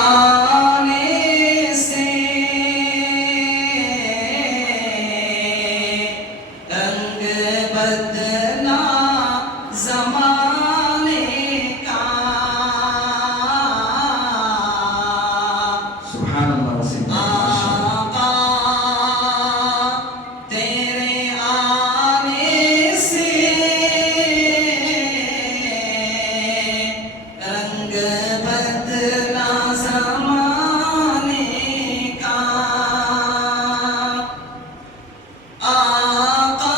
آنے سے رنگ بدلا زمانے کا سبحان اللہ وسلم آقا تیرے آنے سے رنگ بدلا زمانے کا آقا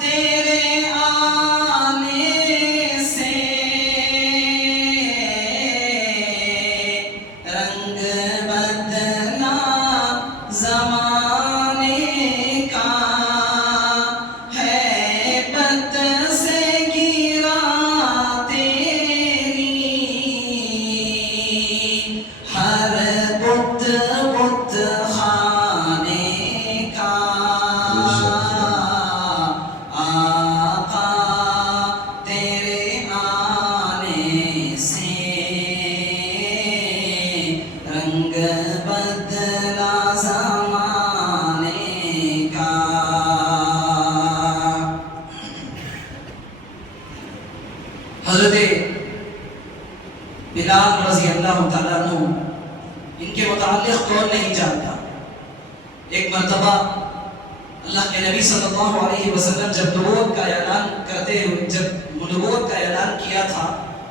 تیرے آنے سے رنگ بدلا زمانے کا ہے بت سے گرا تیری ہر بت بت خانے کا آقا تیرے آنے سے رنگ بدلا زمانے کا حضرت بلال رضی اللہ تعالیٰ عنہ ان کے متعلق کون نہیں جانتا. ایک مرتبہ اللہ کے نبی صلی اللہ علیہ وسلم جب نبوت کا اعلان کا اعلان کیا تھا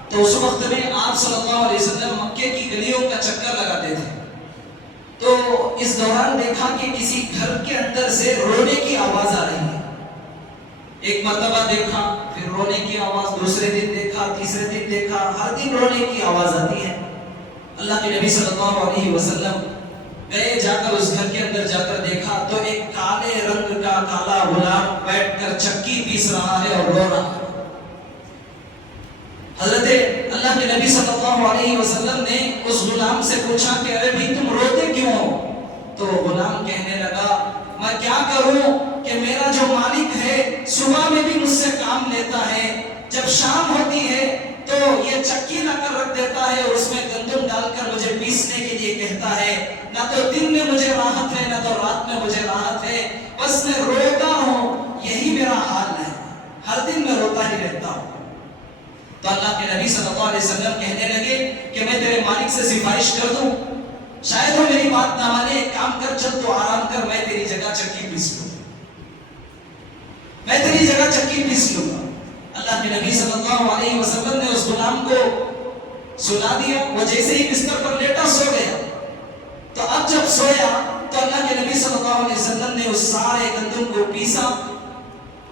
تو اس وقت میں آپ صلی اللہ علیہ وسلم مکے کی گلیوں کا چکر لگاتے تھے. تو اس دوران دیکھا کہ کسی گھر کے اندر سے رونے کی آواز آ رہی ہے. ایک مرتبہ دیکھا، پھر رونے کی آواز، دوسرے دن دیکھا، تیسرے دن دیکھا، ہر دن رونے کی آواز آتی ہے. اللہ کے نبی صلی اللہ علیہ وسلم گئے، جا کر اس گھر کے اندر جا کر دیکھا تو ایک کالے رنگ کا کالا غلام بیٹھ کر چکی پیس رہا ہے اور رو رہا ہے. حضرت اللہ کے نبی صلی اللہ علیہ وسلم نے اس غلام سے پوچھا کہ ارے بھائی تم روتے کیوں ہو؟ تو غلام کہنے لگا میں کیا کروں کہ میرا جو مالک ہے صبح میں بھی مجھ سے کام لیتا ہے، جب شام ہوتی ہے تو یہ چکی لا کر رکھ دیتا ہے اور اس میں گندم ڈال کر مجھے پیسنے کے لیے کہتا ہے. نہ تو دن میں مجھے راحت ہے نہ تو رات میں مجھے راحت ہے، بس میں روتا ہوں، یہی میرا حال ہے، ہر دن میں روتا ہی رہتا ہوں. تو اللہ کے نبی صلی اللہ علیہ وسلم کہنے لگے کہ میں تیرے مالک سے سفارش کر دوں، شاید وہ میری بات نہ مانے. ایک کام کر، چل تو آرام کر، میں تیری جگہ چکی پیس لوں گا، میں تیری جگہ چکی پیس لوں گا. اللہ کے نبی صلی اللہ علیہ وسلم نے اس غلام کو سلا دیا. وہ جیسے ہی بستر پر لیٹا سو گیا. تو اب جب سویا تو اللہ کے نبی صلی اللہ علیہ وسلم نے اس سارے گندم کو پیسا.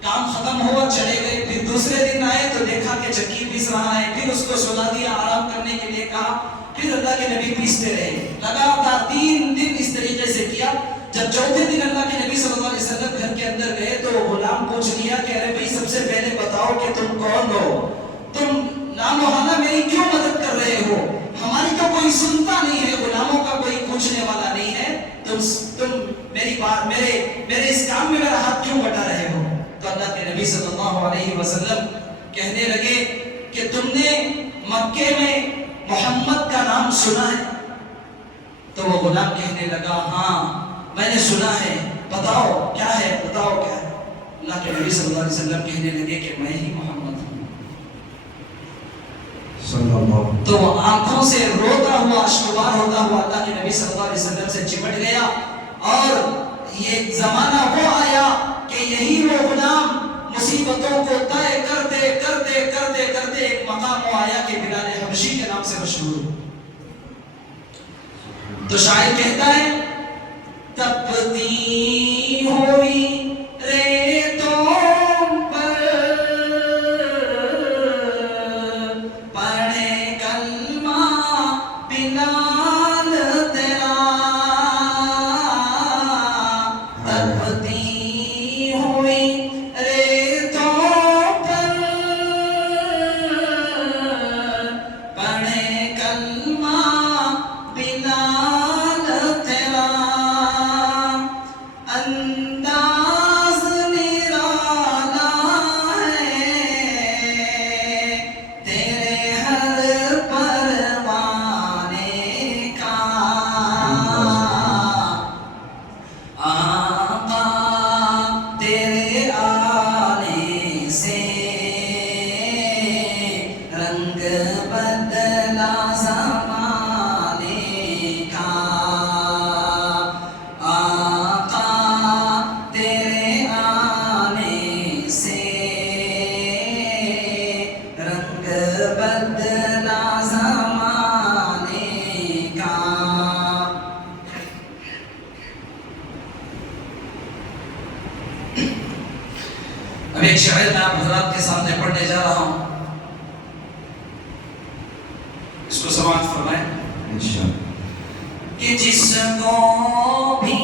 کام ختم ہوا، چلے گئے. پھر دوسرے دن آئے تو دیکھا کہ چکی پیس رہا ہے. پھر اس کو سلا دیا، آرام کرنے کے لیے کہا. پھر اللہ کے نبی پیستے رہے. لگاتار 3 دن اس طریقے سے کیا. جب چوتھے دن اللہ کے نبی صلی اللہ علیہ وسلم گھر کے اندر گئے تو وہ غلام پوچھ لیا کہ ارے بھائی سب سے پہلے بتاؤ کہ تم کون ہو؟ تم نام وحانا میری کیوں مدد کر رہے ہو؟ ہماری تو کوئی سنتا نہیں ہے، غلاموں کا کوئی پوچھنے والا نہیں ہے. تم میری بات میرے اس کام میں میرا ہاتھ کیوں بٹا رہے ہو؟ تو اللہ کے نبی صلی اللہ علیہ وسلم کہنے لگے کہ تم نے مکے میں محمد کا نام سنا ہے؟ تو وہ غلام کہنے لگا ہاں میں نے سنا ہے، بتاؤ کیا ہے، بتاؤ کیا ہے. اللہ کے نبی صلی اللہ علیہ وسلم کہنے لگے کہ میں ہی محمد ہوں. صلی اللہ. تو وہ آنکھوں سے روتا ہوا، اشکبار ہوتا ہوا اللہ کے نبی صلی اللہ علیہ وسلم سے چمٹ گیا. اور یہ زمانہ وہ آیا کہ یہی وہ غلام مصیبتوں کو طے کرتے کرتے کرتے کرتے ایک مقام وہ آیا کہ بلال حبشی کے نام سے مشہور. تو شاعر کہتا ہے تپتی ہوئی ریتوں پر پڑھے کلمہ بلال تیرا. تپتی ہوئی ریتوں پر پڑھے کلمہ بلال تیرا. ایک شعر میں آپ حضرات کے سامنے پڑھنے جا رہا ہوں، اس کو سماعت فرمائیں انشاءاللہ۔ کہ جس کو بھی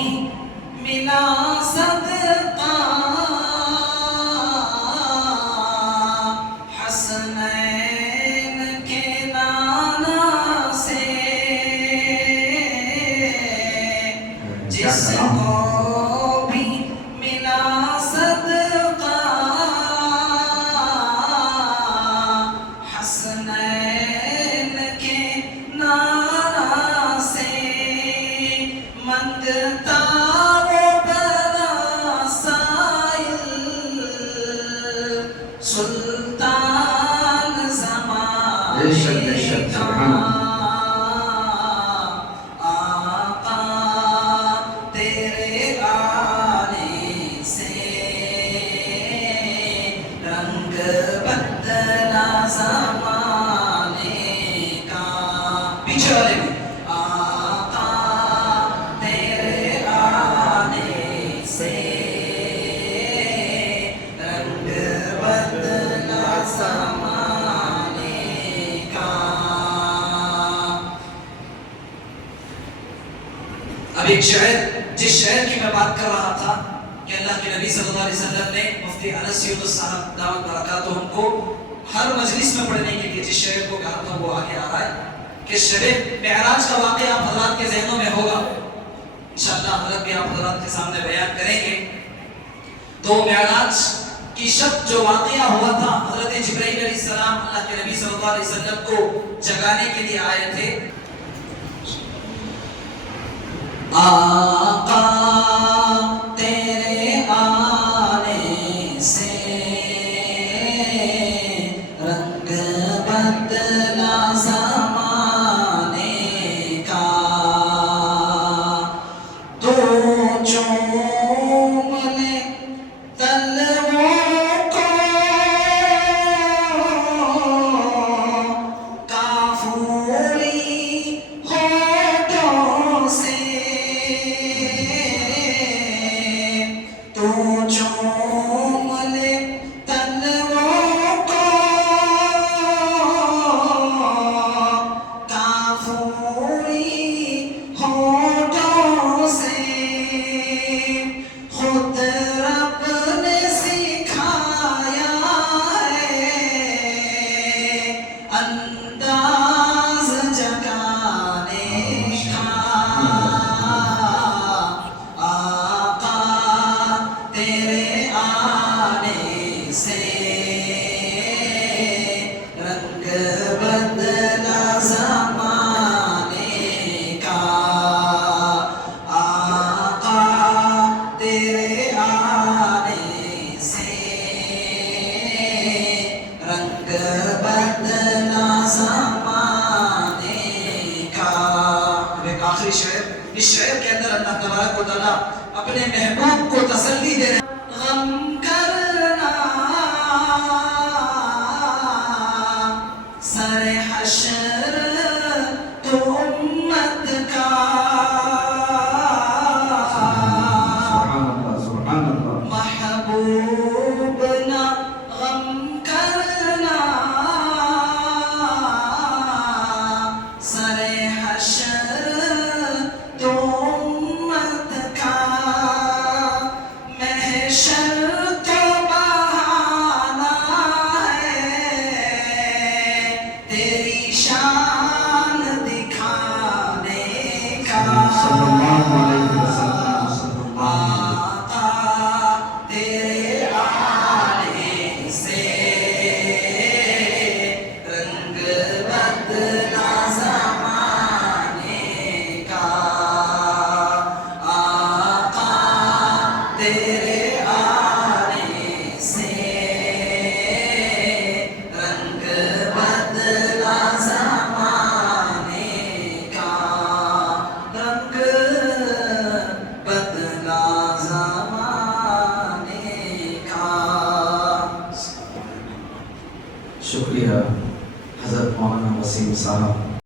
ملا صدقہ حسنین کے نانا سے، جس کو بھی ملا صدقہ حسنین کے نانا سے، منگتا وہ بلا سائل سلطان زمانے کا، آقا تیرے آنے سے رنگ بدلا زمانے کا، پیچھے والے بھی آقا تیرے آنے سے رنگ بدلا زمانے کا۔ اب ایک شعر، جس شعر کی میں بات کر رہا تھا کہ اللہ کے نبی صلی اللہ علیہ وسلم نے مفتی انس یونس صاحب دعوت برکاتہم کو ہر مجلس میں پڑھنے کے لیے جس شعر کو کہا تھا وہ آگے آ رہا ہے کہ شب معراج کا واقعہ آپ حضرات کے ذہنوں میں ہوگا، انشاءاللہ حضرت بھی آپ حضرات کے سامنے بیان کریں گے۔ تو معراج کی شب جو واقعہ ہوا تھا، حضرت جبرائیل علیہ السلام اللہ کے نبی صلی اللہ علیہ وسلم کو جگانے کے لیے آئے تھے۔ آقا تیرے آنے سے رنگ بدلا زمانے کا، تو چوم لے تلووں کو کافوری ہونٹوں سے، تو چوم لے تلووں کو کافوری ہونٹوں سے، خود رب نے سکھایا ہے انداز جگانے کا، آقا تیرے آنے سے رنگ بدلا زمانے کا، آقا تیرے آنے سے رنگ بدلا زمانے کا۔ اب ایک آخری شعر، اس شعر کے اندر اللہ تبارک و تعالیٰ اپنے محبوب کو تسلی دے رہے ہیں، غم کرنا سر حشر تو امت کا، سبحان اللہ سبحان اللہ۔ محبوب نہ غم کرنا سر حشر تو امت کا، محشر تو بہانہ ہے تیری شان دکھانے کا، صلی اللہ علیہ وسلم، صلی اللہ علیہ وسلم۔ آقا تیرے آنے سے رنگ بدلا زمانے کا، آقا تیرے آنے سے رنگ بدلا زمانے کا، رنگ بدلا زمانے کا۔ شکریہ حضرت مولانا وسیم صاحب۔